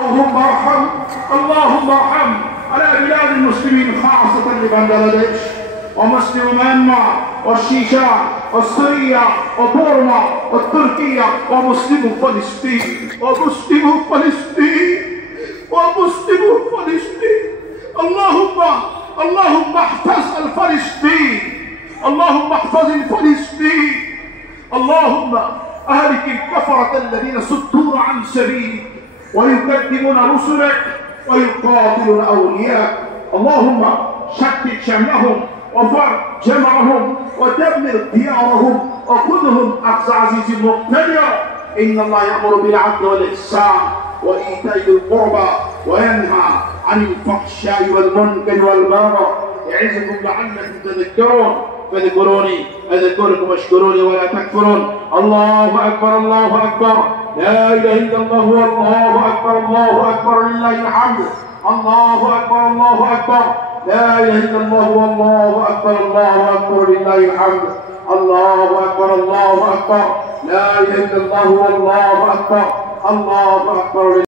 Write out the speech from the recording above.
اللهم ارحم اللهم ارحم على بلاد المسلمين خاصة لبنغلاديش ومسلم ميانمار والشيشان والسوريا وبورما والتركيا ومسلم فلسطين ومسلم فلسطين ومسلم فلسطين. اللهم احفظ الفلسطين، اللهم احفظ الفلسطين، اللهم اهلك الكفرة الذين صدون عن سبيلك ويكذبون رسلك ويقاتلون اولياءك. اللهم شتت شملهم وفرق جمعهم ودمر ديارهم وخذهم اخذ عزيز مقتدر. ان الله يامر بالعدل والاحسان وايتاء ذي القربى وينهى عن الفحشاء والمنكر والبغي يعظكم لعلكم تذكرون. فاذكروني اذكركم واشكروني ولا تكفرون. الله اكبر الله اكبر، لا اله الا الله والله اكبر الله اكبر لله الحمد. الله اكبر الله اكبر، لا اله الا الله والله اكبر الله اكبر لله الحمد. الله اكبر الله اكبر، لا اله الا الله والله اكبر الله اكبر.